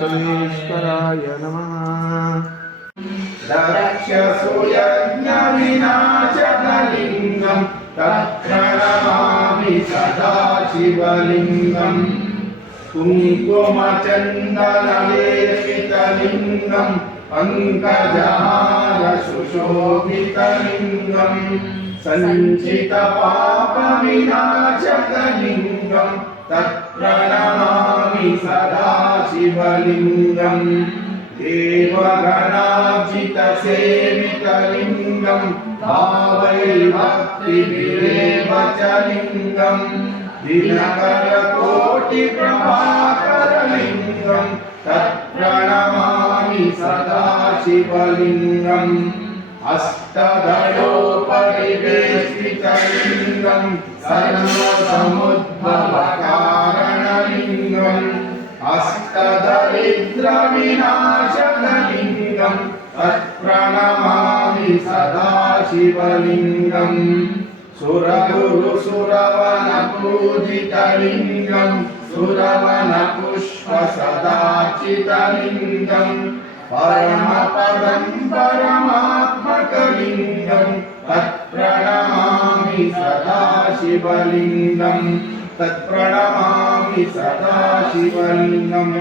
बसवेश्वराय नमः। रक्षसूयज्ञविनाशकलिङ्गं तत्प्रणमामि सदा शिवलिङ्गम् कुङ्कुमचन्दनलेपितलिङ्गं पङ्कजहार सुशोभितलिङ्गं सञ्चितपापविनाशकलिङ्गं तत्प्रणमामि सदा शिवलिङ्गम् देवगणार्चितसेवितलिङ्गं भावैर्भक्तिभिरेव च लिङ्गम् दिनकरकोटिप्रभाकरलिङ्गं तत्प्रणमामि सदा शिवलिङ्गम् अष्टदलोपरिवेष्टितलिङ्गं सर्वसमुद्भवकारणलिङ्गम् अष्टदरिद्रविनाशकलिङ्गं तत्प्रणमामि सदा शिवलिङ्गम् सुरगुरुसुरवनपूजितलिङ्गं सुरवनपुष्पसदार्चितलिङ्गं परमपदं परमात्मकलिङ्गं तत्प्रणमामि सदा शिवलिङ्गं तत्प्रणमामि सदा शिवलिङ्गम्।